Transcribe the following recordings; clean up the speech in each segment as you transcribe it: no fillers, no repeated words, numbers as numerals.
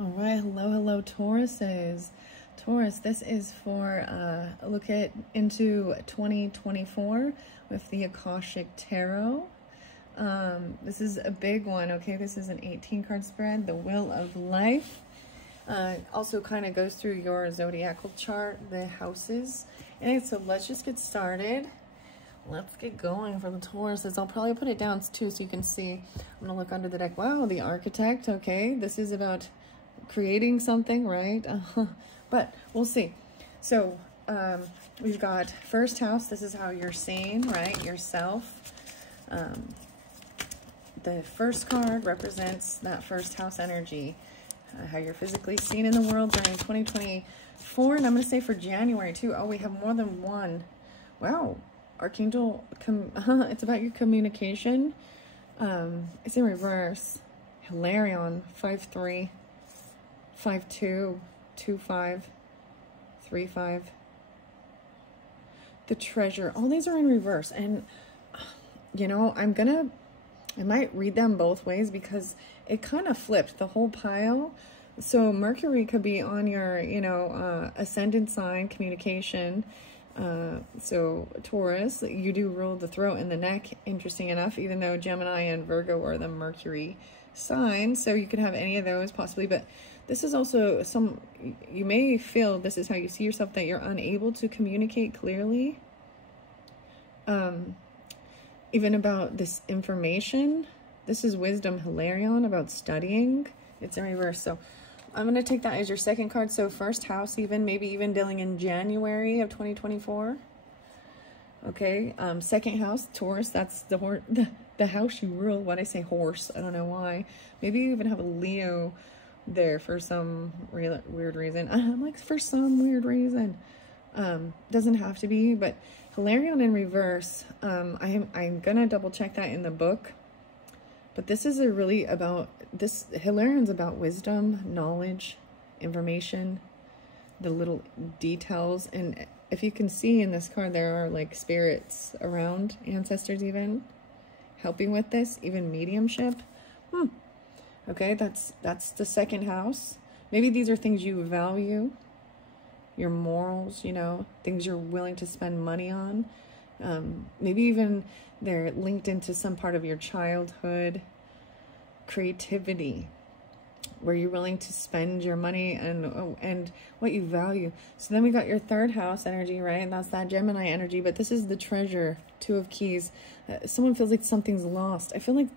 All right, hello, Tauruses. Taurus, this is for a look into 2024 with the Akashic Tarot. This is a big one, okay? This is an 18-card spread, the Wheel of Life. Also kind of goes through your zodiacal chart, the houses. And so let's just get started. Let's get going for the Tauruses. I'll probably put it down too so you can see. I'm going to look under the deck. Wow, the Architect, okay? This is about creating something, right? But we'll see. So we've got first house. This is how you're seen, right? Yourself. The first card represents that first house energy, how you're physically seen in the world during 2024. And I'm going to say for January too. Oh, we have more than one. Wow. Archangel, it's about your communication. It's in reverse. Hilarion, 5-3. 5-2, 2-5, 3-5. The Treasure. All these are in reverse. And, you know, I might read them both ways because it kind of flipped the whole pile. So Mercury could be on your, you know, ascendant sign, communication. So Taurus, you do rule the throat and the neck, interesting enough, even though Gemini and Virgo are the Mercury signs. So you could have any of those possibly, but this is also you may feel this is how you see yourself, that you're unable to communicate clearly. Even about this information. This is Wisdom, Hilarion, about studying. It's in reverse. So I'm going to take that as your second card. So first house, maybe even dealing in January of 2024. Okay. Second house, Taurus, that's the house you rule. Why'd I say horse? I don't know why. Maybe you even have a Leo there for some weird reason. I'm like, for some weird reason. Doesn't have to be, but Hilarion in reverse. I'm gonna double check that in the book. But this is Hilarion's about wisdom, knowledge, information, the little details. And if you can see in this card, there are like spirits around, ancestors even helping with this, even mediumship. Okay, that's the second house. Maybe these are things you value, your morals, you know, things you're willing to spend money on. Maybe even they're linked into some part of your childhood, creativity, where you're willing to spend your money and what you value. So then we got your third house energy, right? And that's that Gemini energy. But this is the Treasure, 2 of Keys. Someone feels like something's lost. I feel like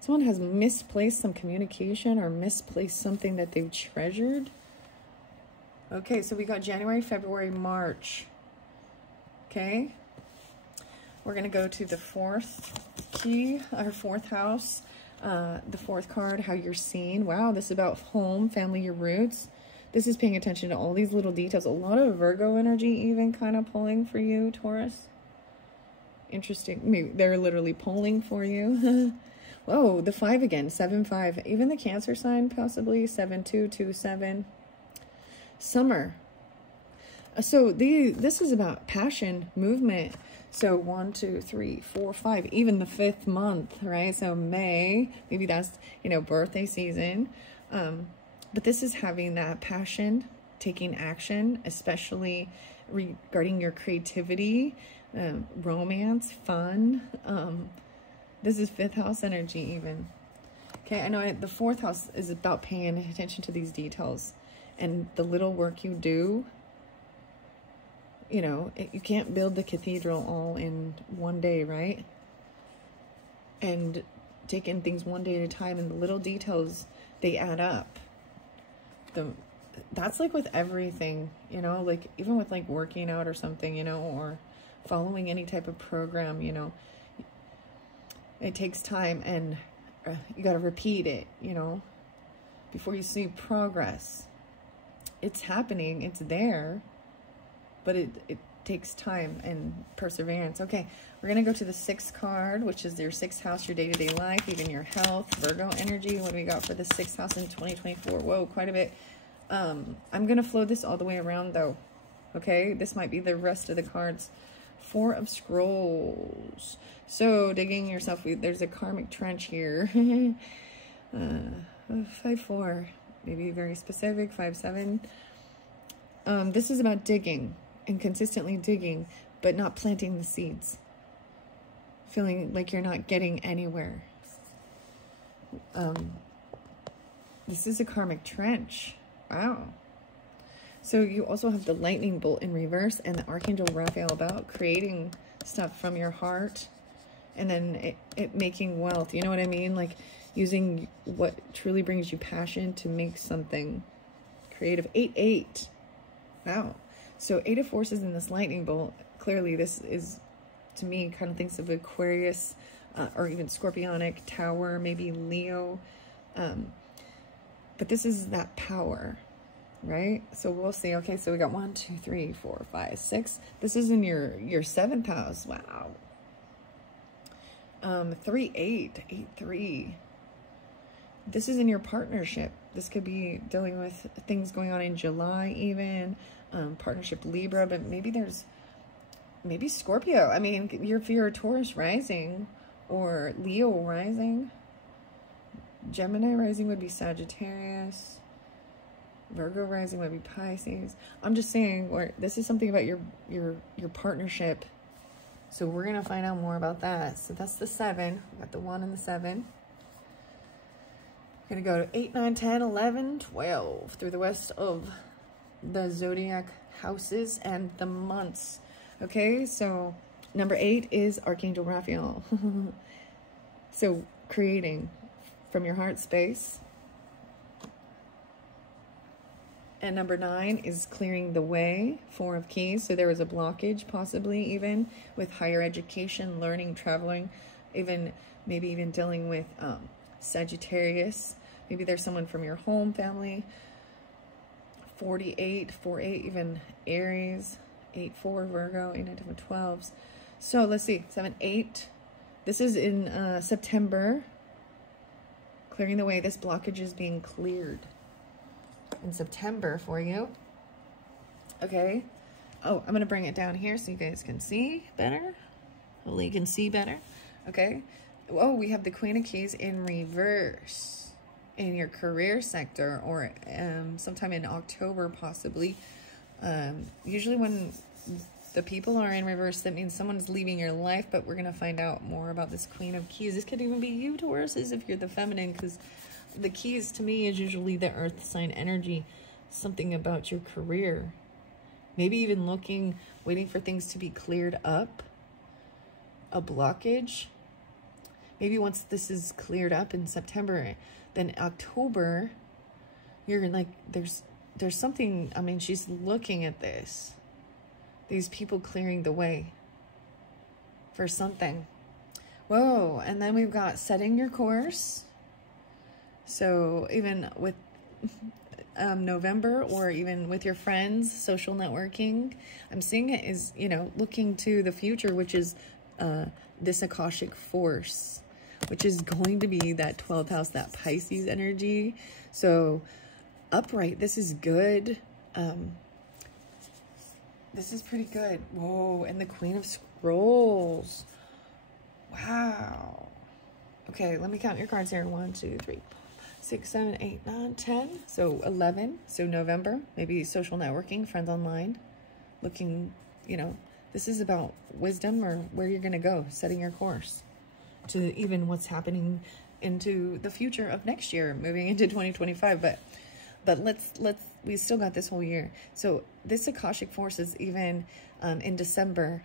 someone has misplaced some communication or misplaced something that they've treasured. Okay, so we got January, February, March. Okay. We're going to go to the fourth key, our fourth house. The fourth card, how you're seen. Wow, this is about home, family, your roots. This is paying attention to all these little details. A lot of Virgo energy even kind of pulling for you, Taurus. Interesting. Maybe they're literally pulling for you. Whoa, the 5 again, 7-5. Even the Cancer sign, possibly 7-2, 2-7. Summer. So this is about passion, movement. So 1, 2, 3, 4, 5, even the 5th month, right? So May, maybe that's, you know, birthday season. But this is having that passion, taking action, especially regarding your creativity, romance, fun. This is 5th house energy even. Okay, I know the 4th house is about paying attention to these details and the little work you do. You know, you can't build the cathedral all in one day, right? And taking things one day at a time, and the little details, they add up. That's like with everything, you know, like even with like working out or something, you know, or following any type of program, you know, it takes time, and you got to repeat it, you know, before you see progress. It's happening, it's there. But it takes time and perseverance. Okay, we're going to go to the 6th card, which is your 6th house, your day-to-day life, even your health, Virgo energy. What do we got for the 6th house in 2024? Whoa, quite a bit. I'm going to flow this all the way around, though. Okay, this might be the rest of the cards. 4 of Scrolls. So, digging yourself, there's a karmic trench here. 5-4. maybe very specific, 5-7. This is about digging and consistently digging, but not planting the seeds. Feeling like you're not getting anywhere. This is a karmic trench. Wow. So you also have the lightning bolt in reverse and the Archangel Raphael about creating stuff from your heart and then it making wealth. You know what I mean? Like using what truly brings you passion to make something creative. 8-8. Wow. So 8 of Forces in this lightning bolt. Clearly this is, to me, kind of thinks of Aquarius or even Scorpionic, Tower, maybe Leo. But this is that power, right? So we'll see. Okay, so we got 1, 2, 3, 4, 5, 6. This is in your 7th house. Wow. 3-8, 8-3. This is in your partnership. This could be dealing with things going on in July even. Partnership Libra, but maybe Scorpio. I mean, if you're a Taurus rising or Leo rising. Gemini rising would be Sagittarius. Virgo rising would be Pisces. I'm just saying, this is something about your partnership. So we're going to find out more about that. So that's the 7. We got the 1 and the 7. We're going to go to 8, 9, 10, 11, 12 through the rest of the zodiac houses and the months. Okay, so number 8 is Archangel Raphael. So creating from your heart space. And number 9 is clearing the way, 4 of Keys. So there was a blockage, possibly even with higher education, learning, traveling, maybe even dealing with Sagittarius. Maybe there's someone from your home family. 48, 4-8, even Aries. 8-4, Virgo, 8, 9, 10, 12s. So let's see, 7, 8. This is in September. Clearing the way. This blockage is being cleared in September for you. Okay. Oh, I'm going to bring it down here so you guys can see better. Hopefully you can see better. Okay. Oh, we have the Queen of Keys in reverse in your career sector, or sometime in October possibly. Usually when the people are in reverse, that means someone's leaving your life, but we're going to find out more about this Queen of Keys. This could even be you, Tauruses, if you're the feminine, because the keys to me is usually the earth sign energy, something about your career. Maybe even waiting for things to be cleared up, a blockage. Maybe once this is cleared up in September, then October, you're like, there's something, I mean, she's looking at this. These people clearing the way for something. Whoa, and then we've got setting your course. So even with November, or even with your friends, social networking, I'm seeing it is, looking to the future, which is this Akashic force, which is going to be that 12th house, that Pisces energy. So upright, this is good. This is pretty good. Whoa, and the Queen of Scrolls. Wow. Okay, let me count your cards here. 1, 2, 3, 6, 7, 8, 9, 10. So 11. So November, maybe social networking, friends online. Looking, this is about wisdom or where you're going to go, setting your course to even what's happening into the future of next year, moving into 2025. But we still got this whole year. So this Akashic force is even in December.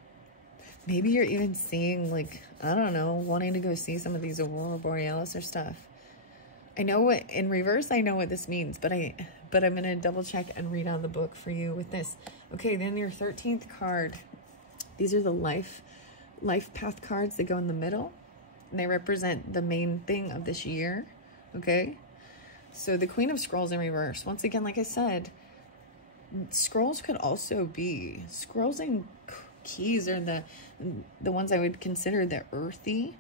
Maybe you're even seeing, like, I don't know, wanting to go see some of these Aurora Borealis or stuff. I know what, in reverse, I know what this means, but I'm going to double check and read out the book for you with this. Okay, then your 13th card. These are the life path cards that go in the middle. And they represent the main thing of this year. Okay? So the Queen of Scrolls in reverse. Once again, like I said, scrolls could also be, scrolls and keys are the ones I would consider the earthy.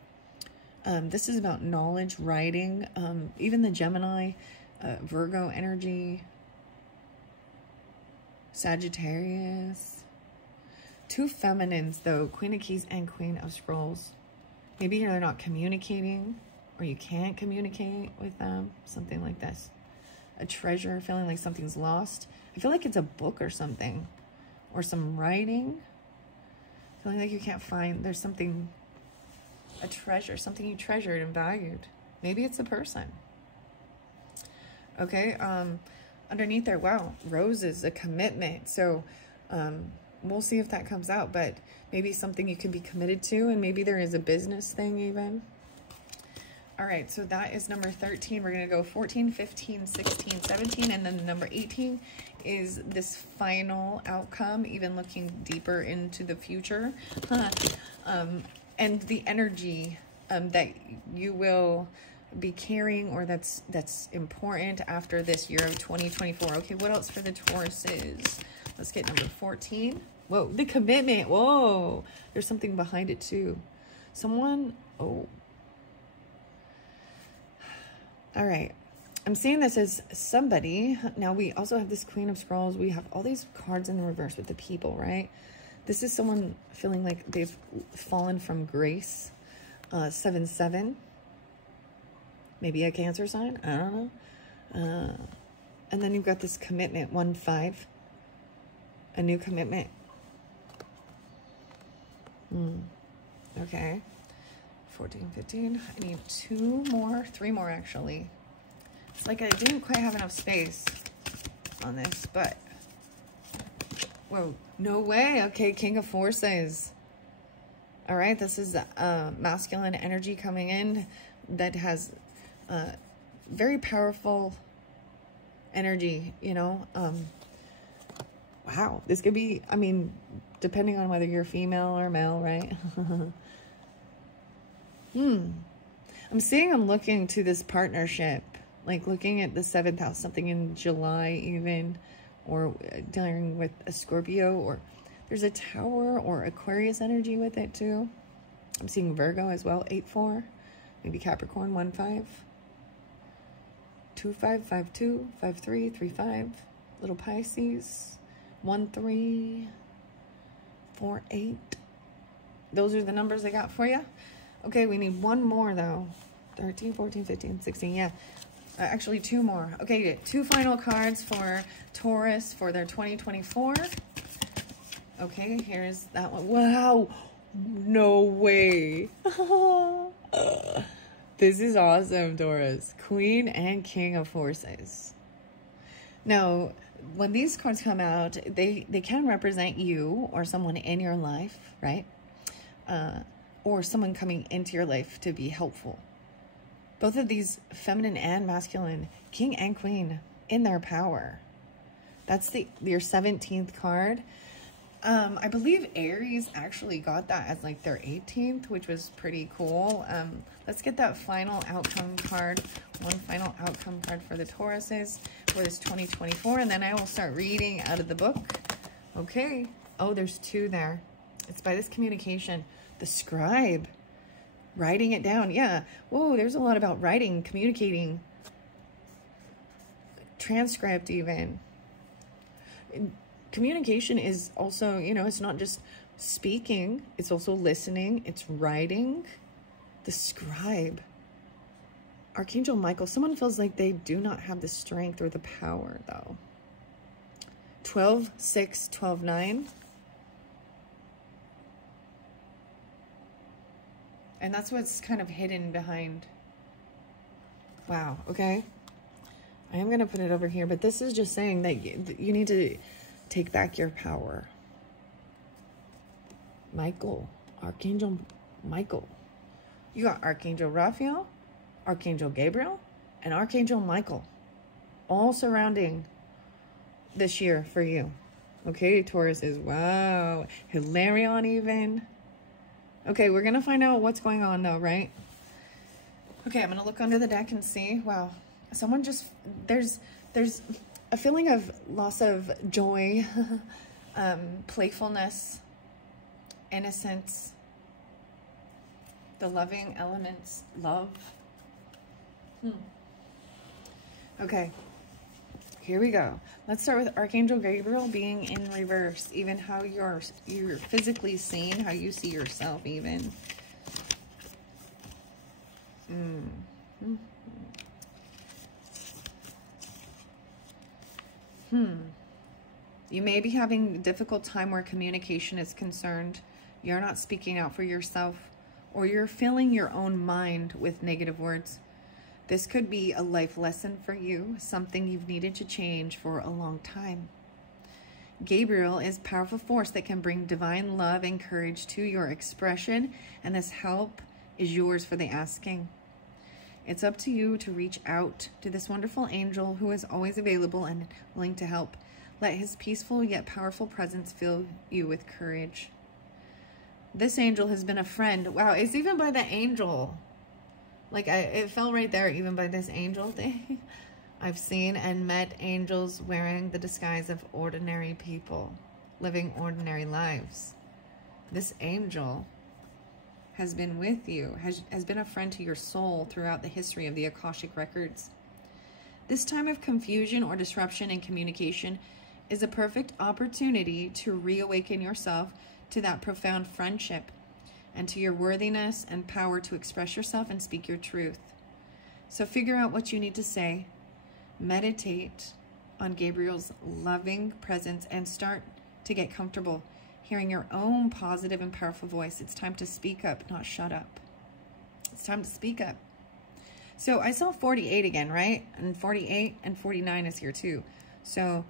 This is about knowledge, writing, even the Gemini, Virgo energy, Sagittarius. Two feminines though, Queen of Keys and Queen of Scrolls. Maybe they're not communicating, or you can't communicate with them, something like this. a treasure, feeling like something's lost. I feel like it's a book or something, or some writing. Feeling like you can't find, there's something, a treasure, something you treasured and valued. Maybe it's a person. Okay, underneath there, wow, roses, a commitment. So we'll see if that comes out, but maybe something you can be committed to, and maybe there is a business thing even. All right, so that is number 13. We're going to go 14, 15, 16, 17, and then number 18 is this final outcome, even looking deeper into the future. And the energy that you will be carrying, or that's important after this year of 2024. Okay, what else for the Tauruses? Let's get number 14. Whoa, the commitment. Whoa, there's something behind it too. Someone, oh. All right, I'm seeing this as somebody. Now we also have this Queen of Scrolls. We have all these cards in the reverse with the people, right? This is someone feeling like they've fallen from grace. 7-7. Maybe a Cancer sign. I don't know. And then you've got this commitment. 1-5. A new commitment. Okay. 14, 15. I need 2 more. 3 more, actually. It's like I didn't quite have enough space on this, but... Whoa. No way. Okay, King of Forces. All right, this is masculine energy coming in that has very powerful energy, you know. Wow, this could be, I mean, depending on whether you're female or male, right? I'm seeing I'm looking to this partnership, like looking at the 7th house, something in July even, or dealing with a Scorpio, or there's a Tower or Aquarius energy with it too. I'm seeing Virgo as well, 8-4, maybe Capricorn, 1-5, 2-5, 5-2, 5-3, 3-5, little Pisces, 1-3, 4-8. Those are the numbers I got for you. Okay, we need 1 more though. 13, 14, 15, 16, yeah. Actually, 2 more. Okay, 2 final cards for Taurus for their 2024. Okay, here's that one. Wow, no way. This is awesome, Taurus. Queen and King of Forces. Now, when these cards come out, they can represent you or someone in your life, right? Or someone coming into your life to be helpful. Both of these, feminine and masculine, king and queen, in their power. That's your 17th card. I believe Aries actually got that as like their 18th, which was pretty cool. Let's get that final outcome card. 1 final outcome card for the Tauruses for this 2024. And then I will start reading out of the book. Okay. Oh, there's 2 there. It's by this communication. The scribe. Writing it down. Yeah. Whoa, there's a lot about writing, communicating. Transcript even. Communication is also, you know, it's not just speaking. It's also listening. It's writing. The scribe. Archangel Michael. Someone feels like they do not have the strength or the power, though. 12-6, 12-9. And that's what's kind of hidden behind. Wow, okay. I am going to put it over here, but this is just saying that you need to take back your power. Michael, Archangel Michael. You got Archangel Raphael, Archangel Gabriel, and Archangel Michael. All surrounding this year for you. Okay, Taurus is, wow. Hilarion even. Okay, we're going to find out what's going on though, right? Okay, I'm going to look under the deck and see. Wow. Someone just, there's a feeling of loss of joy, playfulness, innocence, the loving elements, love. Okay, here we go. Let's start with Archangel Gabriel being in reverse, even how you're physically seen, how you see yourself even. You may be having a difficult time where communication is concerned. You're not speaking out for yourself, or you're filling your own mind with negative words. This could be a life lesson for you, something you've needed to change for a long time. Gabriel is a powerful force that can bring divine love and courage to your expression, and this help is yours for the asking. It's up to you to reach out to this wonderful angel who is always available and willing to help. Let his peaceful yet powerful presence fill you with courage. This angel has been a friend. Wow, it's even by the angel. Like, it fell right there, even by this angel thing. I've seen and met angels wearing the disguise of ordinary people, living ordinary lives. This angel has been with you, has been a friend to your soul throughout the history of the Akashic records. This time of confusion or disruption in communication is a perfect opportunity to reawaken yourself to that profound friendship and to your worthiness and power to express yourself and speak your truth. So figure out what you need to say, meditate on Gabriel's loving presence, and start to get comfortable hearing your own positive and powerful voice. It's time to speak up, not shut up. It's time to speak up. So I saw 48 again, right? And 48 and 49 is here too. So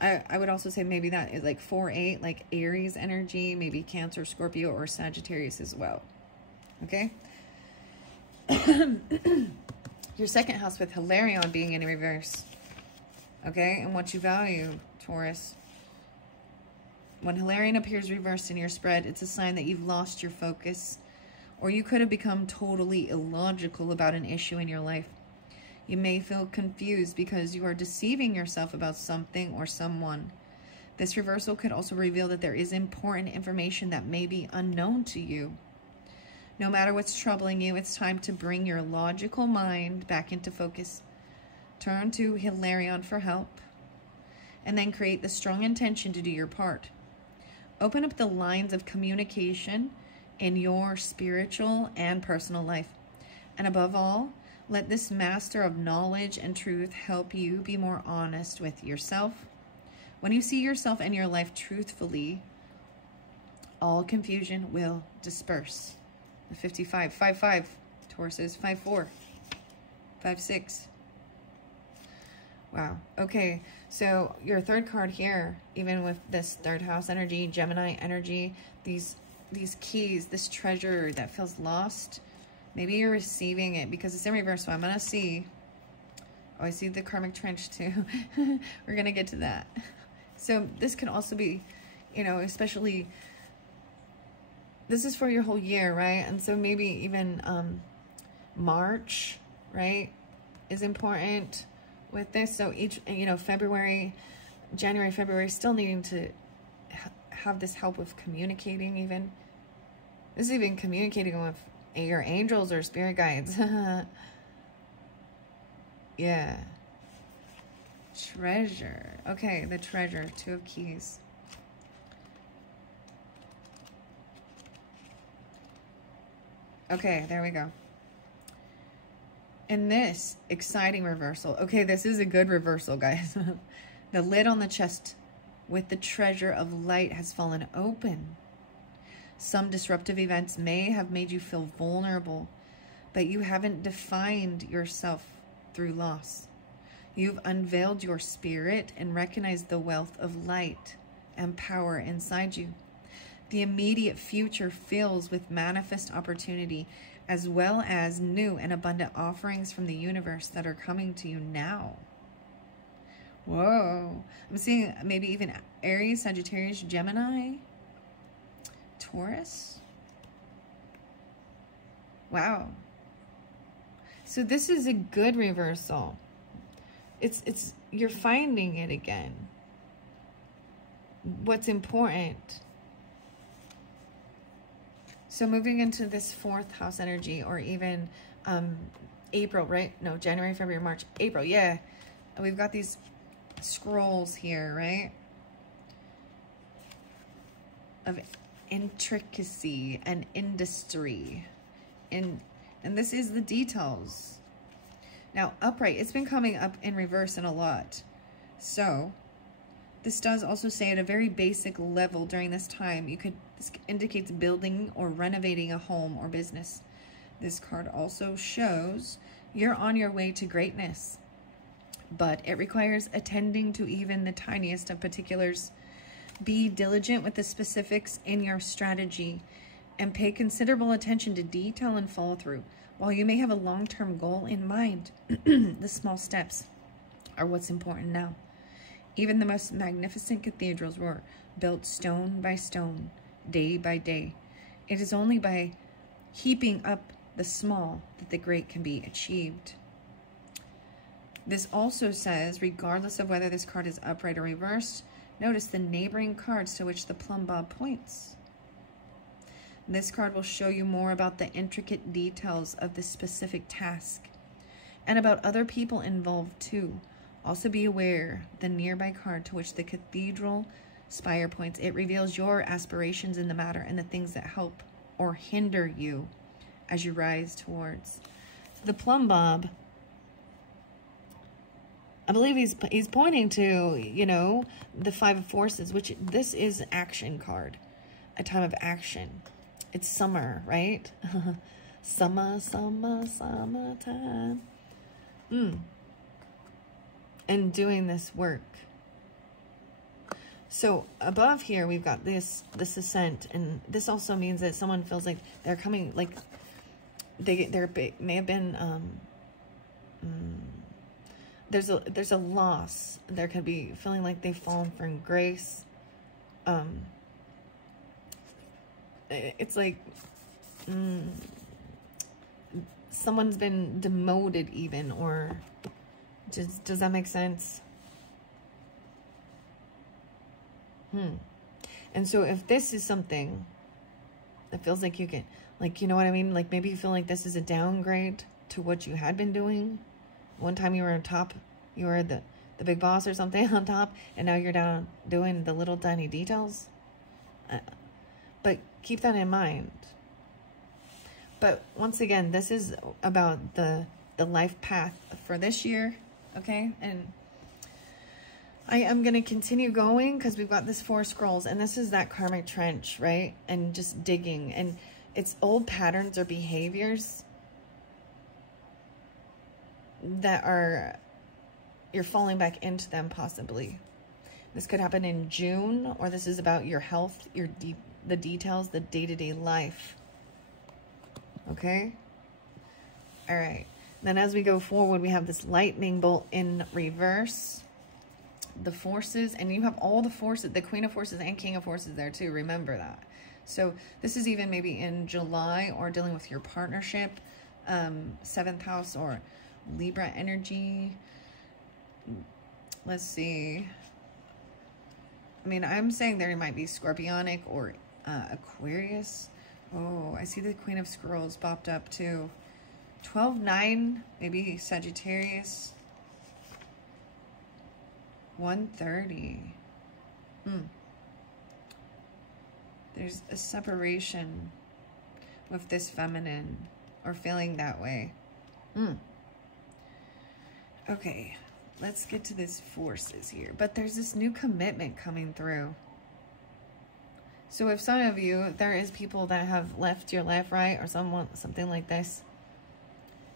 I would also say maybe that is like 4-8, like Aries energy, maybe Cancer, Scorpio, or Sagittarius as well. Okay? Your second house with Hilarion being in reverse. Okay? And what you value, Taurus. When Hilarion appears reversed in your spread, it's a sign that you've lost your focus, or you could have become totally illogical about an issue in your life. You may feel confused because you are deceiving yourself about something or someone. This reversal could also reveal that there is important information that may be unknown to you. No matter what's troubling you, it's time to bring your logical mind back into focus. Turn to Hilarion for help, and then create the strong intention to do your part. Open up the lines of communication in your spiritual and personal life. And above all, let this master of knowledge and truth help you be more honest with yourself. When you see yourself and your life truthfully, all confusion will disperse. The 55, 5-5, Tauruses, 5-4, 5-6. Wow. Okay, so your third card here, even with this third house energy, Gemini energy, these keys, this treasure that feels lost, maybe you're receiving it because it's in reverse. So I'm going to see. Oh, I see the karmic trench too. We're going to get to that. So this could also be, you know, especially, this is for your whole year, right? And so maybe even March, right, is important with this. So each, you know, February, January, February, still needing to have this help with communicating even. This is even communicating with your angels or spirit guides. Yeah. Treasure. Okay, the treasure. 2 of keys. Okay, there we go. In this exciting reversal. Okay, this is a good reversal, guys. The lid on the chest with the treasure of light has fallen open. Some disruptive events may have made you feel vulnerable, but you haven't defined yourself through loss. You've unveiled your spirit and recognized the wealth of light and power inside you. The immediate future fills with manifest opportunity, as well as new and abundant offerings from the universe that are coming to you now. Whoa. I'm seeing maybe even Aries, Sagittarius, Gemini, Taurus. Wow. So this is a good reversal. It's you're finding it again. What's important. So moving into this 4th house energy, or even April, right? No, January, February, March, April. Yeah. And we've got these scrolls here, right? Of intricacy and industry. And this is the details. Now, upright, it's been coming up in reverse in a lot. So, this does also say at a very basic level during this time, this indicates building or renovating a home or business. This card also shows you're on your way to greatness, but it requires attending to even the tiniest of particulars. Be diligent with the specifics in your strategy and pay considerable attention to detail and follow through. While you may have a long-term goal in mind, the small steps are what's important now. Even the most magnificent cathedrals were built stone by stone, day by day. It is only by heaping up the small that the great can be achieved. This also says, regardless of whether this card is upright or reversed, notice the neighboring cards to which the plumb bob points. This card will show you more about the intricate details of this specific task and about other people involved too. Also be aware the nearby card to which the cathedral spire points. It reveals your aspirations in the matter and the things that help or hinder you as you rise towards. The plumb bob, I believe he's pointing to, you know, the Five of Forces, which this is action card, a time of action. It's summer, right? Summertime. And doing this work. So above here, we've got this ascent, and this also means that someone feels like they're coming, like they may have been, there's a loss. There could be feeling like they've fallen from grace. It's like someone's been demoted even, or does that make sense? And so if this is something that feels like you can, like, you know what I mean? Like maybe you feel like this is a downgrade to what you had been doing. One time you were on top, you were the big boss or something on top, and now you're down doing the little tiny details. But keep that in mind. But once again, this is about the life path for this year, okay? And I am going to continue going because we've got this 4 scrolls, and this is that karmic trench, right? And just digging, and it's old patterns or behaviors that you're falling back into them possibly. This could happen in June, or this is about your health, the details, the day-to-day life. Okay? All right. Then as we go forward, we have this lightning bolt in reverse. The forces, and you have all the forces, the Queen of Forces and King of Forces there too. Remember that. So this is even maybe in July, or dealing with your partnership, 7th house, or Libra energy. Let's see. I mean, I'm saying there might be Scorpionic or Aquarius. Oh, I see the Queen of Scrolls popped up too. 12-9, maybe Sagittarius. 130. There's a separation with this feminine, or feeling that way. Okay, let's get to this forces here. But there's this new commitment coming through. So if some of you, there is people that have left your life, right? Or something like this.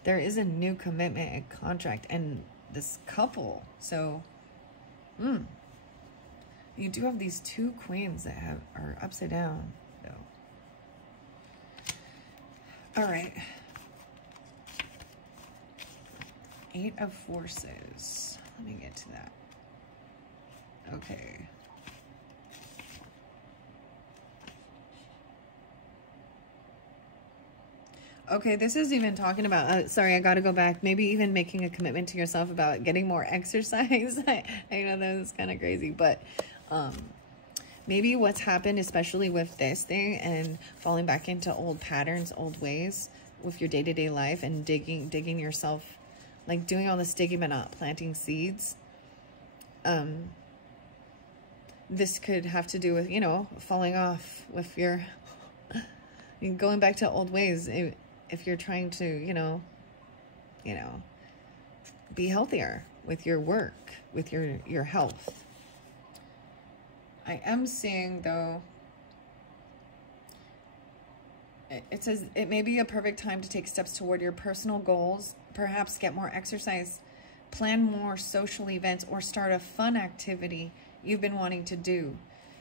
There is a new commitment and contract, and this couple. So, you do have these 2 queens that are upside down, though. All right. 8 of Forces. Let me get to that. Okay. Okay, this is even talking about, sorry, I got to go back. Maybe even making a commitment to yourself about getting more exercise. I know that was kind of crazy, but maybe what's happened, especially with this thing and falling back into old patterns, old ways with your day-to-day life, and digging yourself, like doing all this digging but not planting seeds. This could have to do with, you know, falling off with your, going back to old ways. If you're trying to, you know, be healthier with your work, with your health. I am seeing, though, it says it may be a perfect time to take steps toward your personal goals, perhaps get more exercise, plan more social events, or start a fun activity you've been wanting to do.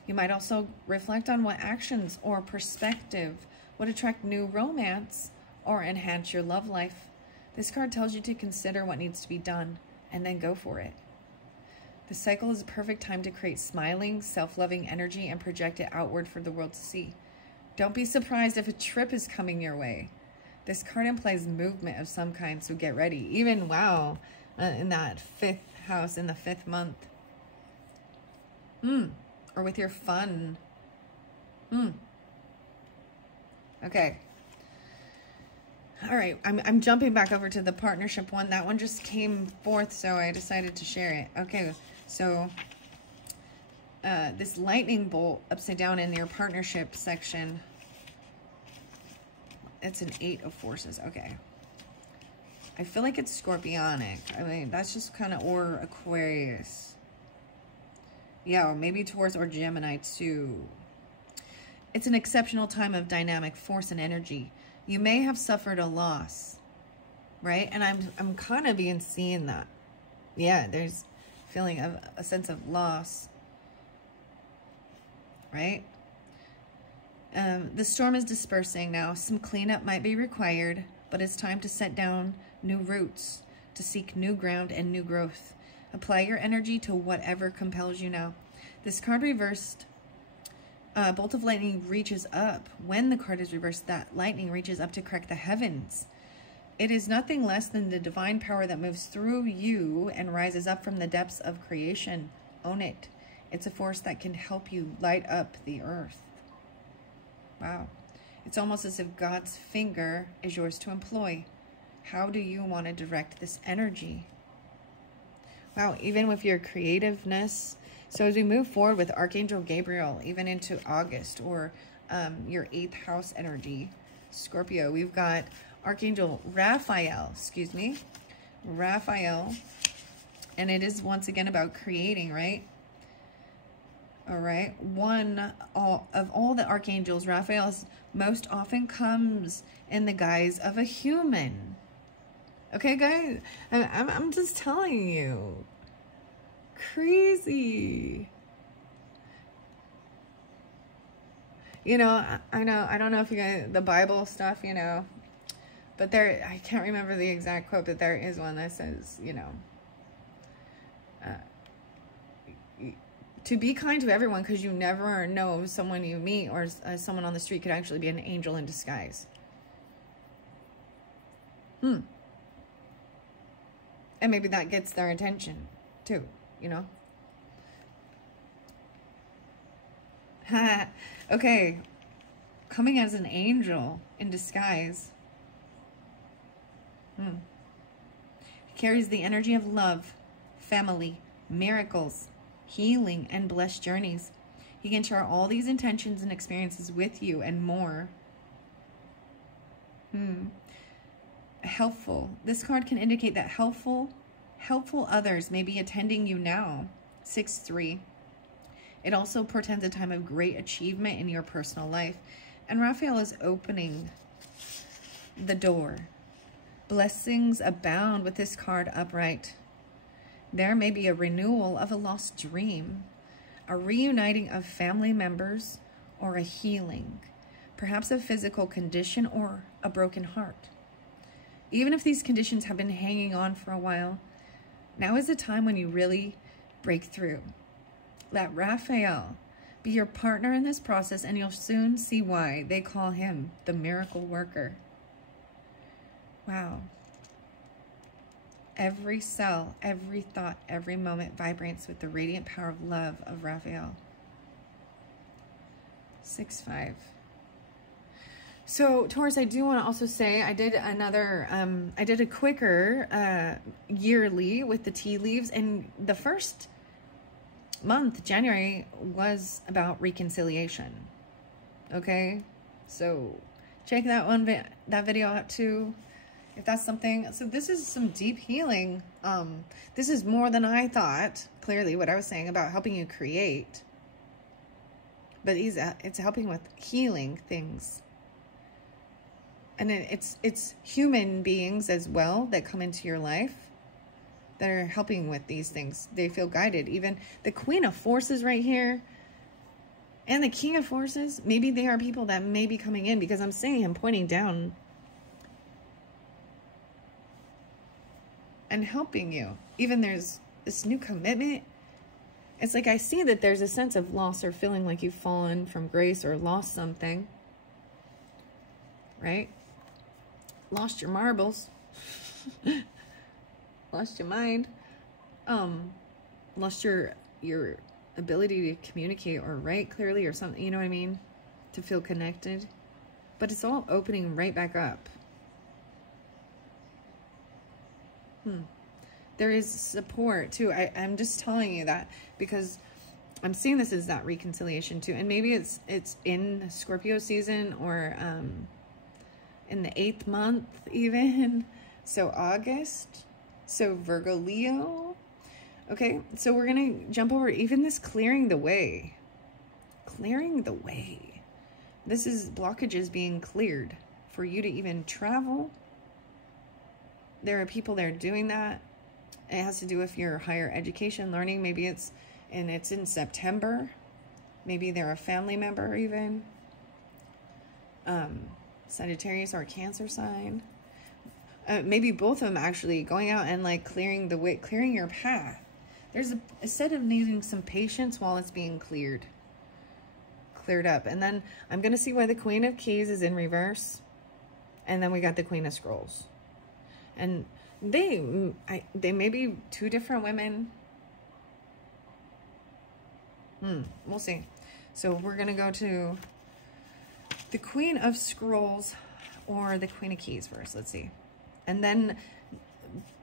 You might also reflect on what actions or perspective would attract new romance or enhance your love life. This card tells you to consider what needs to be done and then go for it. The cycle is a perfect time to create smiling, self-loving energy and project it outward for the world to see. Don't be surprised if a trip is coming your way. This card implies movement of some kind, so get ready. Even, wow, in that 5th house, in the 5th month. Or with your fun. Okay. All right, I'm jumping back over to the partnership one. That one just came forth, so I decided to share it. Okay, so this lightning bolt upside down in your partnership section. It's an 8 of forces. Okay. I feel like it's scorpionic. I mean, that's just kind of, or Aquarius. Yeah, or maybe Taurus or Gemini too. It's an exceptional time of dynamic force and energy. You may have suffered a loss, right? And I'm kind of seeing that. Yeah, there's feeling of a sense of loss, right? The storm is dispersing now. Some cleanup might be required, but it's time to set down new roots, to seek new ground and new growth. Apply your energy to whatever compels you now. This card reversed, bolt of lightning reaches up. When the card is reversed, that lightning reaches up to crack the heavens. It is nothing less than the divine power that moves through you and rises up from the depths of creation. Own it. It's a force that can help you light up the earth. Wow. It's almost as if God's finger is yours to employ. How do you want to direct this energy? Wow, even with your creativeness. So as we move forward with Archangel Gabriel, even into August, or your 8th house energy, Scorpio, we've got Archangel Raphael, Raphael. And it is once again about creating, right? All right. Of all the archangels, Raphael most often comes in the guise of a human. Okay, guys? I'm just telling you. Crazy. You know, I don't know if you guys, the Bible stuff, you know, but I can't remember the exact quote, but there is one that says, you know, to be kind to everyone, because you never know if someone you meet or someone on the street could actually be an angel in disguise. And maybe that gets their attention too, you know? Okay. Coming as an angel in disguise. He carries the energy of love, family, miracles, healing, and blessed journeys. He can share all these intentions and experiences with you and more. Helpful. This card can indicate that helpful others may be attending you now. 6-3. It also portends a time of great achievement in your personal life. And Raphael is opening the door. Blessings abound with this card upright. There may be a renewal of a lost dream, a reuniting of family members, or a healing, perhaps a physical condition or a broken heart. Even if these conditions have been hanging on for a while, now is the time when you really break through. Let Raphael be your partner in this process, and you'll soon see why they call him the miracle worker. Wow. Every cell, every thought, every moment vibrates with the radiant power of love of Raphael. 6-5. So, Taurus, I do want to also say I did a quicker yearly with the tea leaves, and the first month, January, was about reconciliation. Okay? So, check that video out too, if that's something. So this is some deep healing This is more than I thought, clearly, what I was saying about helping you create. But it's helping with healing things. And it's human beings as well that come into your life that are helping with these things. They feel guided. Even the Queen of Forces right here and the King of Forces, maybe they are people that may be coming in, because I'm seeing him pointing down and helping you. Even there's this new commitment. It's like I see that there's a sense of loss or feeling like you've fallen from grace or lost something. Right? Lost your marbles. Lost your mind. Lost your ability to communicate or write clearly or something, you know what I mean? To feel connected. But it's all opening right back up. There is support too. I'm just telling you that because I'm seeing this as that reconciliation too. And maybe it's in Scorpio season or in the 8th month even. So August. So Virgo, Leo. Okay, so we're going to jump over even this clearing the way. Clearing the way. This is blockages being cleared for you to even travel. There are people that are doing that. It has to do with your higher education, learning. Maybe it's in September. Maybe they're a family member even. Sagittarius or a Cancer sign. Maybe both of them actually going out and like clearing the way, clearing your path. There's a set of needing some patience while it's being cleared up. And then I'm going to see why the Queen of Keys is in reverse. And then we got the Queen of Scrolls. And they may be two different women. We'll see. So we're going to go to the Queen of Scrolls or the Queen of Keys first. Let's see. And then,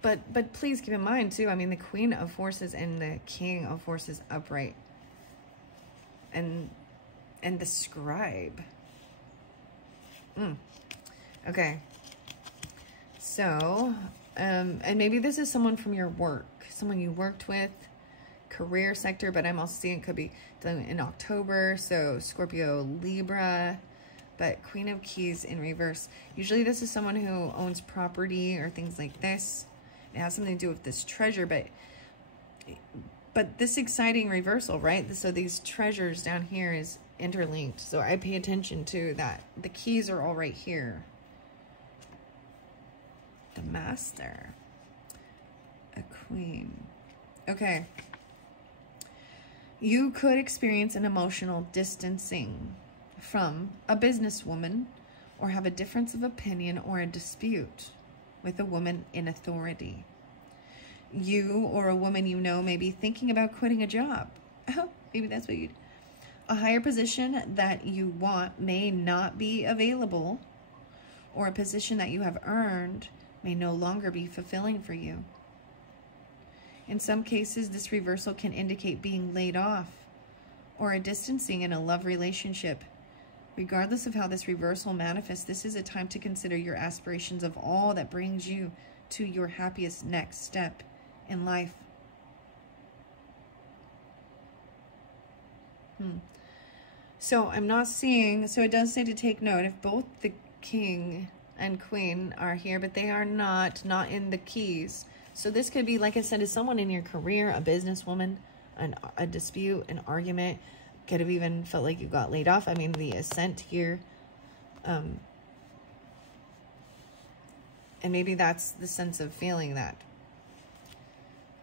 but please keep in mind too, I mean, the Queen of Forces and the King of Forces upright. And the Scribe. Okay. So, and maybe this is someone from your work, someone you worked with, career sector, but I'm also seeing it could be done in October. So Scorpio, Libra, but Queen of Keys in reverse. Usually this is someone who owns property or things like this. It has something to do with this treasure, but this exciting reversal, right? So these treasures down here is interlinked. So I pay attention to that. The keys are all right here. The Master. A Queen. Okay. You could experience an emotional distancing from a businesswoman or have a difference of opinion or a dispute with a woman in authority. You or a woman you know may be thinking about quitting a job. Oh, maybe that's what you'd... A higher position that you want may not be available, or a position that you have earned may no longer be fulfilling for you. In some cases, this reversal can indicate being laid off or a distancing in a love relationship. Regardless of how this reversal manifests, this is a time to consider your aspirations of all that brings you to your happiest next step in life. So I'm not seeing, so it does say to take note if both the King and Queen are here, but they are not in the keys. So this could be, like I said, is someone in your career, a businesswoman, a dispute, an argument. Could have even felt like you got laid off. I mean, the Ascent here. And maybe that's the sense of feeling that.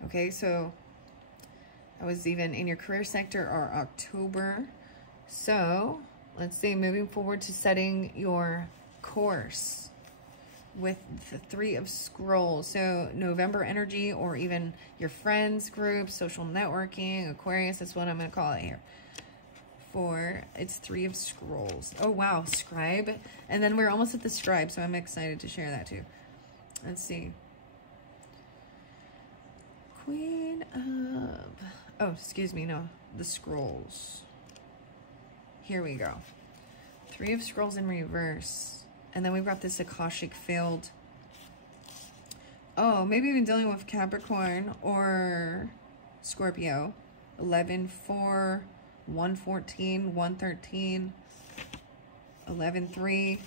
Okay, so that was even in your career sector or October. So let's see, moving forward to setting your course with the Three of Scrolls. So November energy, or even your friends group, social networking, Aquarius, that's what I'm going to call it here. It's Three of Scrolls. Oh wow, Scribe. And then we're almost at the Scribe, so I'm excited to share that too. Let's see. Queen of... Oh, excuse me, no. The Scrolls. Here we go. Three of Scrolls in reverse. And then we've got this Akashic field Oh, maybe even dealing with Capricorn or Scorpio. 11-4, 114, 113, 11-3.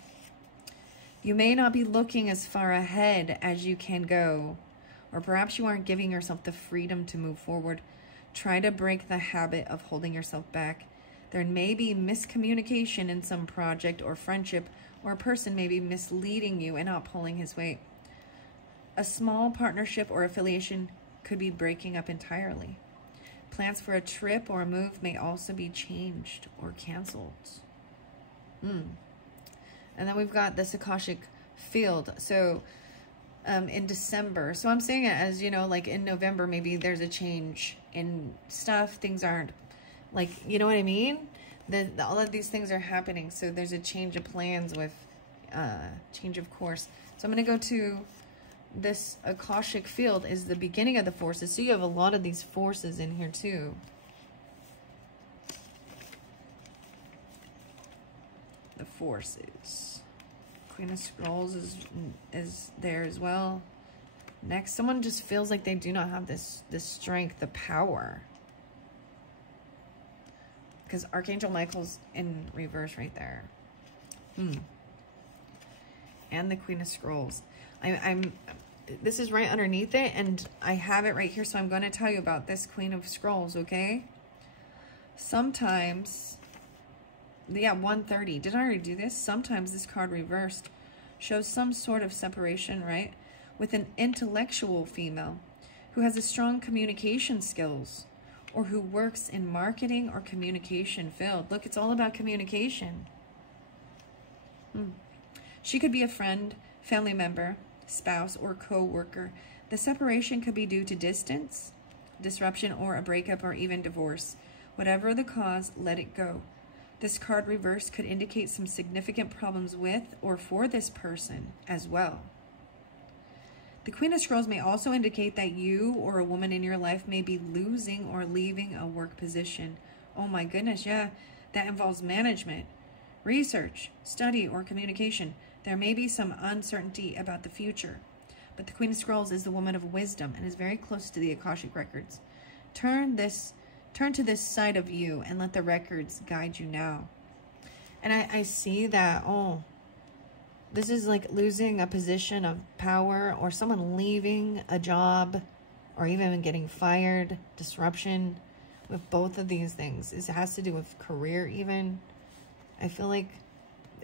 You may not be looking as far ahead as you can go, or perhaps you aren't giving yourself the freedom to move forward. Try to break the habit of holding yourself back. There may be miscommunication in some project or friendship, or a person may be misleading you and not pulling his weight. A small partnership or affiliation could be breaking up entirely. Plans for a trip or a move may also be changed or canceled. And then we've got this Akashic field. So in December, so I'm saying it as, you know, like in November, maybe there's a change in stuff. Things aren't like, you know what I mean? All of these things are happening. So there's a change of plans with change of course. So I'm going to go to this Akashic field is the beginning of the forces. So you have a lot of these forces in here too. The forces. Queen of Scrolls is there as well. Next, someone just feels like they do not have this strength, the power. Because Archangel Michael's in reverse right there. And the Queen of Scrolls. This is right underneath it, and I have it right here, so I'm going to tell you about this Queen of Scrolls, okay? Sometimes, yeah, 130. Did I already do this? Sometimes this card reversed shows some sort of separation, right? With an intellectual female who has a strong communication skills or who works in marketing or communication field. Look, it's all about communication. She could be a friend, family member, spouse, or co-worker. The separation could be due to distance, disruption, or a breakup, or even divorce. Whatever the cause, let it go. This card reverse could indicate some significant problems with or for this person as well. The Queen of Scrolls may also indicate that you or a woman in your life may be losing or leaving a work position. Oh my goodness, yeah. That involves management, research, study, or communication. There may be some uncertainty about the future. But the Queen of Scrolls is the woman of wisdom and is very close to the Akashic records. Turn to this side of you and let the records guide you now. And I see that, oh, this is like losing a position of power or someone leaving a job or even getting fired, disruption with both of these things. It has to do with career even. I feel like,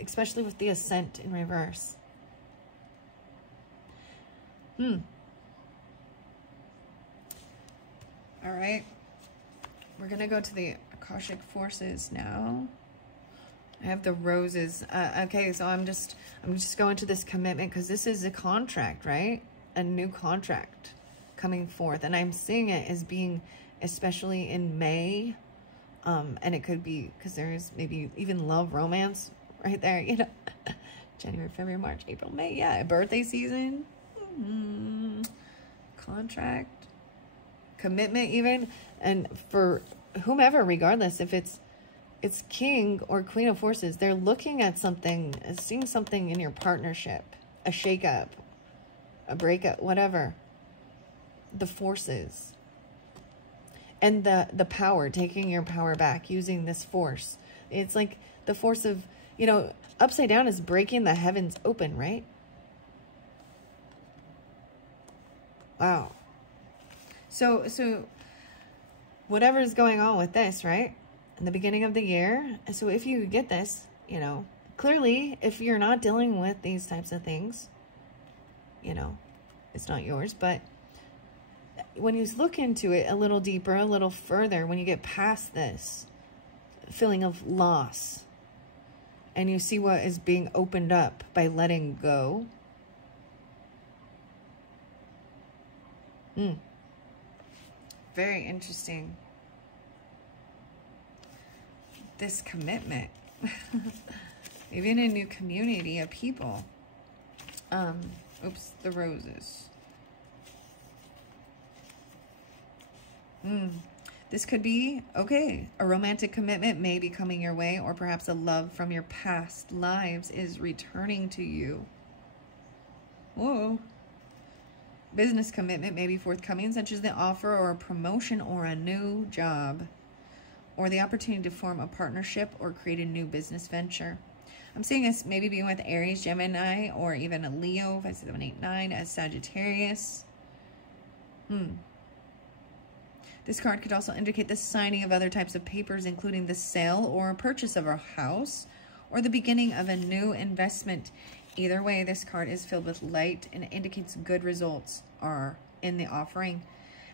especially with the Ascent in reverse. All right. We're going to go to the Akashic forces now. I have the roses. Okay, so I'm just going to this commitment because this is a contract, right? A new contract coming forth. And I'm seeing it as being especially in May. And it could be because there's maybe even love, romance right there, you know. January, February, March, April, May. Yeah, birthday season. Contract. Commitment even. And for whomever, regardless, if it's King or Queen of Forces, they're looking at something, seeing something in your partnership, a shakeup, a breakup, whatever. The forces. And the power, taking your power back, using this force. It's like the force of, you know, upside down is breaking the heavens open, right? Wow. So whatever is going on with this, right? In the beginning of the year. So if you get this, you know, clearly, if you're not dealing with these types of things, you know, it's not yours. But when you look into it a little deeper, a little further, when you get past this feeling of loss and you see what is being opened up by letting go. Very interesting. This commitment. Maybe in a new community of people. Oops, the roses. This could be, okay, a romantic commitment may be coming your way, or perhaps a love from your past lives is returning to you. Whoa. Business commitment may be forthcoming, such as the offer or a promotion or a new job, or the opportunity to form a partnership or create a new business venture. I'm seeing us maybe being with Aries, Gemini, or even a Leo, 5, 6, 7, 8, 9, as Sagittarius. This card could also indicate the signing of other types of papers, including the sale or purchase of a house or the beginning of a new investment. Either way, this card is filled with light and indicates good results are in the offering.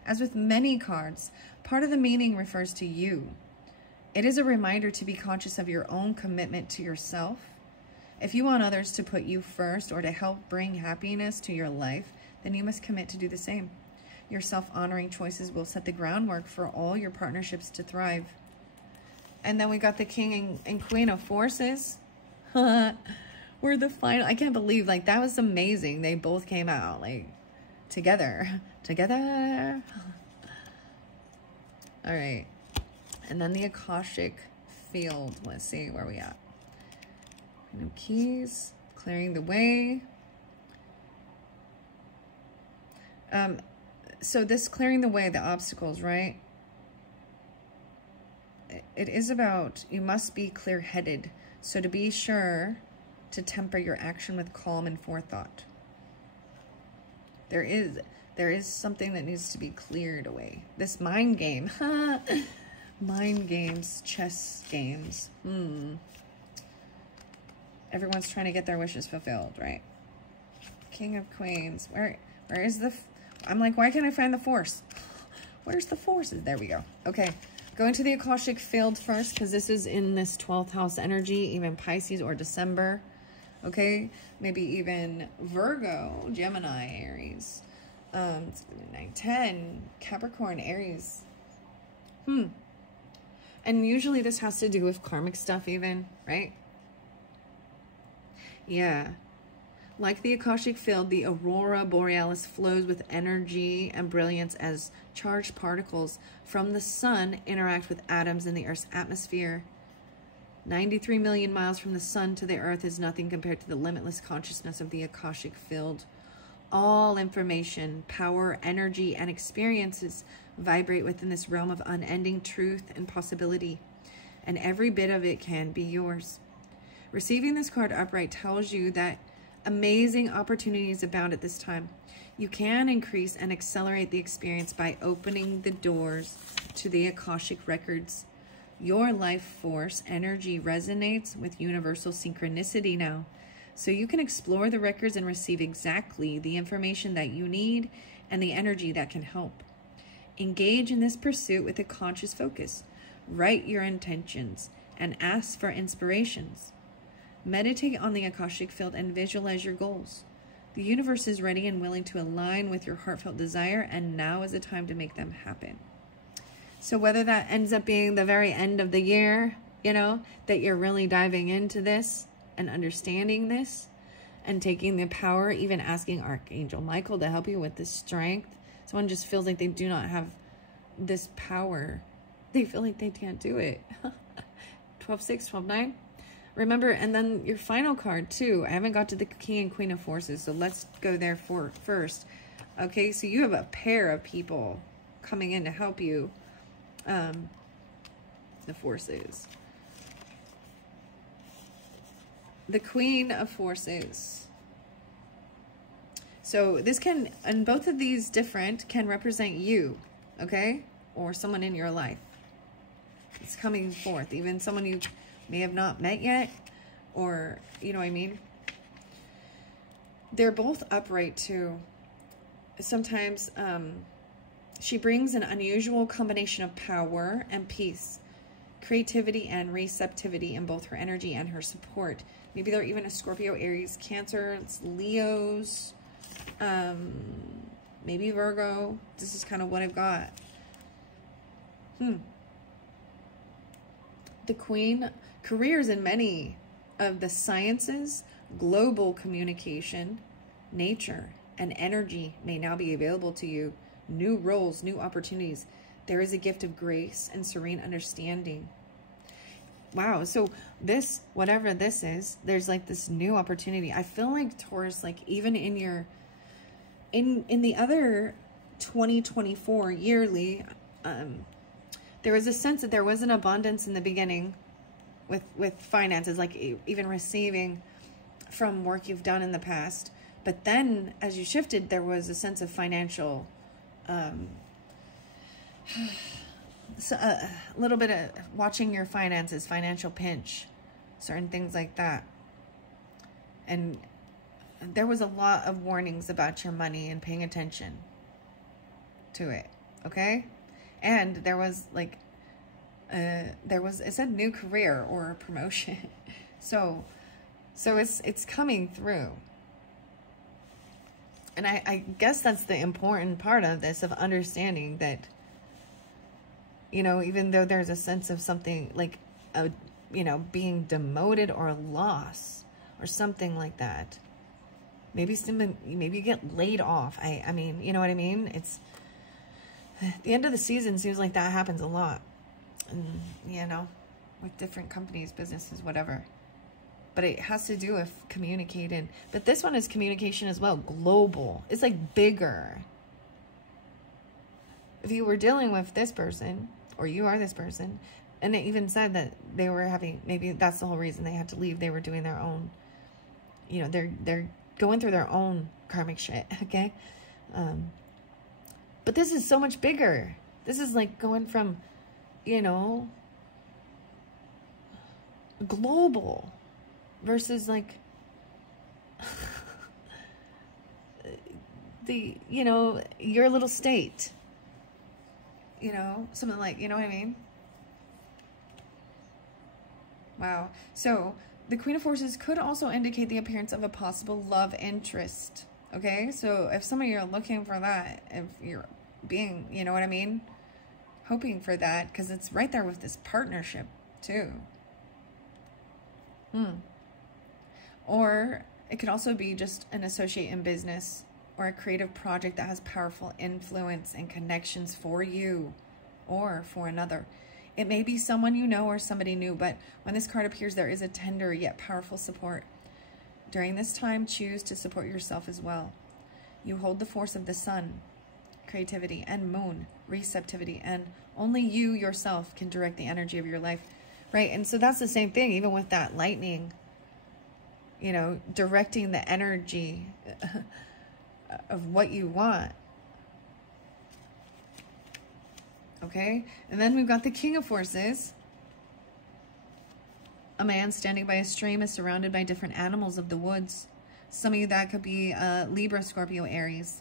As with many cards, part of the meaning refers to you. It is a reminder to be conscious of your own commitment to yourself. If you want others to put you first or to help bring happiness to your life, then you must commit to do the same. Your self-honoring choices will set the groundwork for all your partnerships to thrive. And then we got the King and Queen of Forces. We're the final. I can't believe, like, that was amazing. They both came out, like, together. Together. All right. And then the Akashic field. Let's see where we at. Queen of Keys. Clearing the way. So this clearing the way, the obstacles, right? It is about, you must be clear-headed. So to be sure to temper your action with calm and forethought. There is something that needs to be cleared away. This mind game. Mind games, chess games. Everyone's trying to get their wishes fulfilled, right? King of Queens. Where is the... I'm like, why can't I find the Force? Where's the Forces? There we go. Okay. Going to the Akashic field first, because this is in this 12th house energy, even Pisces or December. Okay. Maybe even Virgo, Gemini, Aries. 9, 10, Capricorn, Aries. And usually this has to do with karmic stuff even, right? Yeah. Like the Akashic field, the aurora borealis flows with energy and brilliance as charged particles from the sun interact with atoms in the Earth's atmosphere. 93 million miles from the sun to the Earth is nothing compared to the limitless consciousness of the Akashic field. All information, power, energy, and experiences vibrate within this realm of unending truth and possibility, and every bit of it can be yours. Receiving this card upright tells you that amazing opportunities abound at this time. You can increase and accelerate the experience by opening the doors to the Akashic records. Your life force energy resonates with universal synchronicity now, so you can explore the records and receive exactly the information that you need and the energy that can help. Engage in this pursuit with a conscious focus. Write your intentions and ask for inspirations. Meditate on the Akashic field and visualize your goals. The universe is ready and willing to align with your heartfelt desire, and now is the time to make them happen. So whether that ends up being the very end of the year, you know, that you're really diving into this and understanding this and taking the power, even asking Archangel Michael to help you with this strength. Someone just feels like they do not have this power. They feel like they can't do it. 12-6, 12-9. Remember, and then your final card too. I haven't got to the King and Queen of Forces, so let's go there first. Okay, so you have a pair of people coming in to help you. The Forces. The Queen of Forces. So this can, and both of these different can represent you, okay? Or someone in your life. It's coming forth. Even someone you may have not met yet, or, you know what I mean? They're both upright too. Sometimes she brings an unusual combination of power and peace, creativity and receptivity in both her energy and her support. Maybe they're even a Scorpio, Aries, Cancer, it's Leos, maybe Virgo. This is kind of what I've got. The Queen, careers in many of the sciences, global communication, nature, and energy may now be available to you. New roles, new opportunities. There is a gift of grace and serene understanding. Wow, so this, whatever this is, there's like this new opportunity. I feel like Taurus, like even in in the other 2024 yearly, there was a sense that there was an abundance in the beginning with finances, like even receiving from work you've done in the past. But then as you shifted, there was a sense of financial, so, a little bit of watching your finances, financial pinch, certain things like that. And there was a lot of warnings about your money and paying attention to it. Okay. And there was like, it said new career or promotion. So it's coming through. And I guess that's the important part of this, of understanding that, you know, even though there's a sense of something like, you know, being demoted or loss or something like that, maybe you get laid off. I mean, you know what I mean? It's the end of the season seems like that happens a lot. And, you know, with different companies, businesses, whatever. But it has to do with communicating. But this one is communication as well. Global. It's like bigger. If you were dealing with this person, or you are this person, and it even said that they were having, maybe that's the whole reason they had to leave. They were doing their own, you know, they're going through their own karmic shit, okay? But this is so much bigger. This is like going from, you know, global versus like the, you know, your little state, you know, something like, you know what I mean? Wow. So the Queen of Forces could also indicate the appearance of a possible love interest. Okay. So if some of you are looking for that, if you're being, you know what I mean? Hoping for that, because it's right there with this partnership too. Or it could also be just an associate in business or a creative project that has powerful influence and connections for you or for another. It may be someone you know or somebody new, but when this card appears, there is a tender yet powerful support. During this time, choose to support yourself as well. You hold the force of the sun, creativity, and moon, receptivity, and only you yourself can direct the energy of your life, right? And so that's the same thing, even with that lightning, you know, directing the energy of what you want. Okay, and then we've got the King of Forces. A man standing by a stream is surrounded by different animals of the woods. Some of you, that could be Libra, Scorpio, Aries.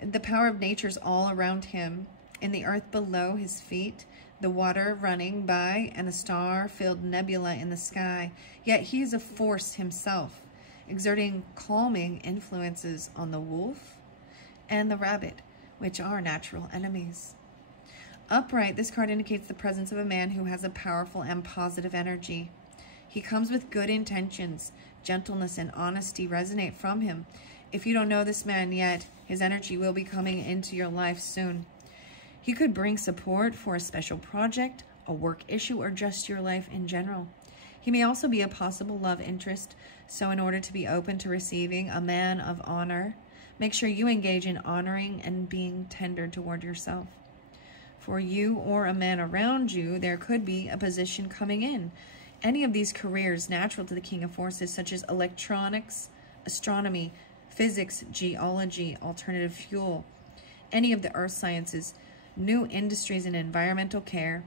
The power of nature is all around him. In the earth below his feet, the water running by, and a star-filled nebula in the sky. Yet he is a force himself, exerting calming influences on the wolf and the rabbit, which are natural enemies. Upright, this card indicates the presence of a man who has a powerful and positive energy. He comes with good intentions. Gentleness and honesty resonate from him. If you don't know this man yet, his energy will be coming into your life soon. He could bring support for a special project, a work issue, or just your life in general. He may also be a possible love interest, so in order to be open to receiving a man of honor, make sure you engage in honoring and being tender toward yourself. For you or a man around you, there could be a position coming in. Any of these careers natural to the King of Forces, such as electronics, astronomy, physics, geology, alternative fuel, any of the earth sciences, new industries in environmental care,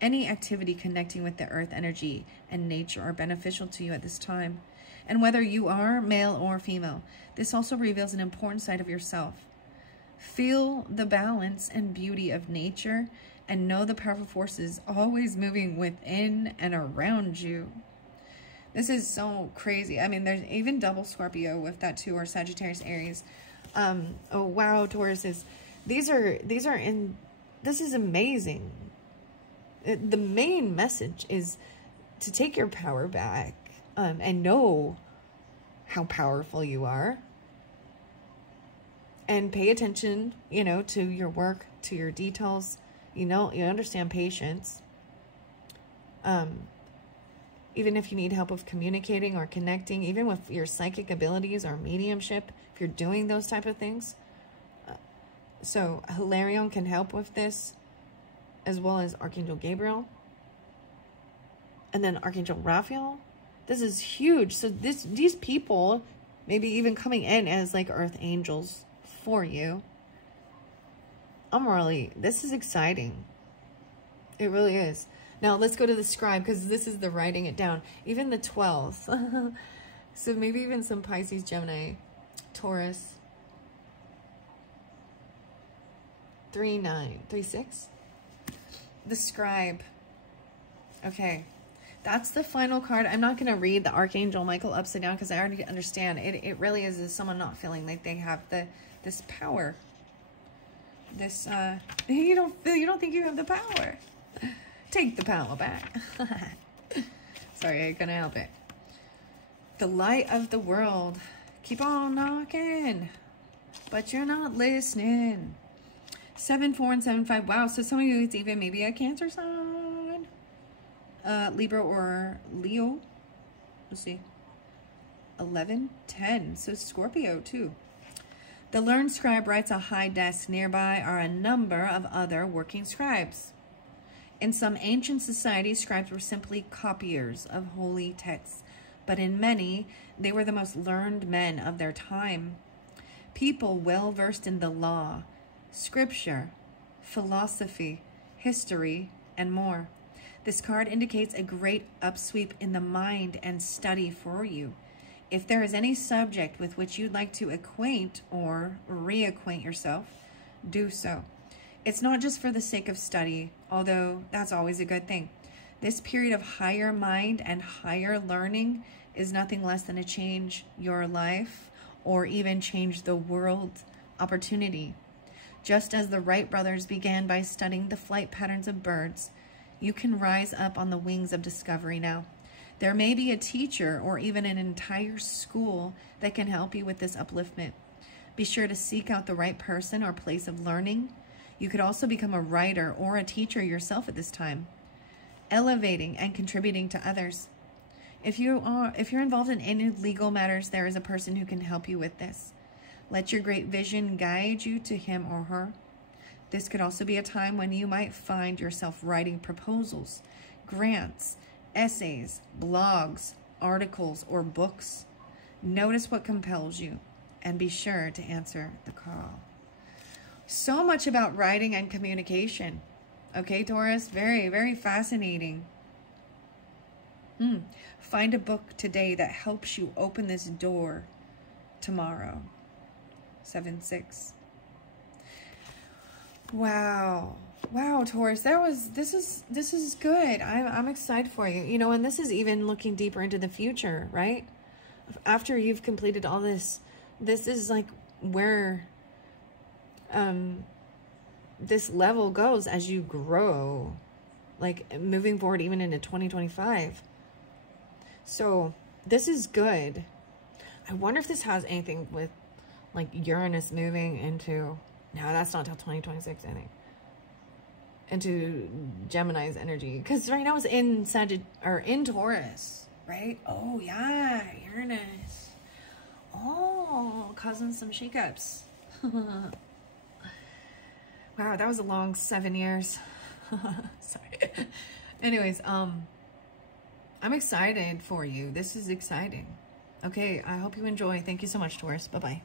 any activity connecting with the earth energy and nature are beneficial to you at this time. And whether you are male or female, this also reveals an important side of yourself. Feel the balance and beauty of nature and know the powerful forces always moving within and around you. This is so crazy. I mean, there's even double Scorpio with that too, or Sagittarius, Aries. Oh wow, Tauruses. This is amazing. The main message is to take your power back and know how powerful you are. And pay attention, you know, to your work, to your details. You know, you understand patience. even if you need help with communicating or connecting, even with your psychic abilities or mediumship, if you're doing those type of things. So Hilarion can help with this, as well as Archangel Gabriel. And then Archangel Raphael. This is huge. So these people, maybe even coming in as like earth angels for you. This is exciting. It really is. Now let's go to the scribe, because this is the writing it down. Even the 12th. So maybe even some Pisces, Gemini, Taurus. 3-9, 3-6. The scribe. Okay. That's the final card. I'm not going to read the Archangel Michael upside down because I already understand. It really is someone not feeling like they have this power. This you don't think you have the power. Take the power back. Sorry, I couldn't help it. The light of the world. Keep on knocking, but you're not listening. 7, 4, and 7, 5. Wow. So some of you, it's even maybe a Cancer sign. Libra or Leo. Let's see. 11, 10. So Scorpio too. The learned scribe writes a high desk. Nearby are a number of other working scribes. In some ancient societies, scribes were simply copiers of holy texts, but in many, they were the most learned men of their time. People well versed in the law, scripture, philosophy, history, and more. This card indicates a great upsweep in the mind and study for you. If there is any subject with which you'd like to acquaint or reacquaint yourself, do so. It's not just for the sake of study, although that's always a good thing. This period of higher mind and higher learning is nothing less than a change your life or even change the world opportunity. Just as the Wright brothers began by studying the flight patterns of birds, you can rise up on the wings of discovery now. There may be a teacher or even an entire school that can help you with this upliftment. Be sure to seek out the right person or place of learning. You could also become a writer or a teacher yourself at this time, elevating and contributing to others. If you're involved in any legal matters, there is a person who can help you with this. Let your great vision guide you to him or her. This could also be a time when you might find yourself writing proposals, grants, essays, blogs, articles, or books. Notice what compels you and be sure to answer the call. So much about writing and communication. Okay, Taurus, very, very fascinating. Find a book today that helps you open this door tomorrow. 7-6. Wow. Wow, Taurus, this is good. I'm excited for you. You know, and this is even looking deeper into the future, right? After you've completed all this is like where this level goes as you grow, like moving forward even into 2025. So this is good. I wonder if this has anything with like Uranus moving into, no, that's not till 2026, I think, into Gemini's energy, because right now it's in in Taurus, right? Oh yeah, Uranus. Oh, causing some shakeups. Wow, that was a long 7 years. Sorry. Anyways, I'm excited for you. This is exciting. Okay, I hope you enjoy. Thank you so much, Taurus. Bye-bye.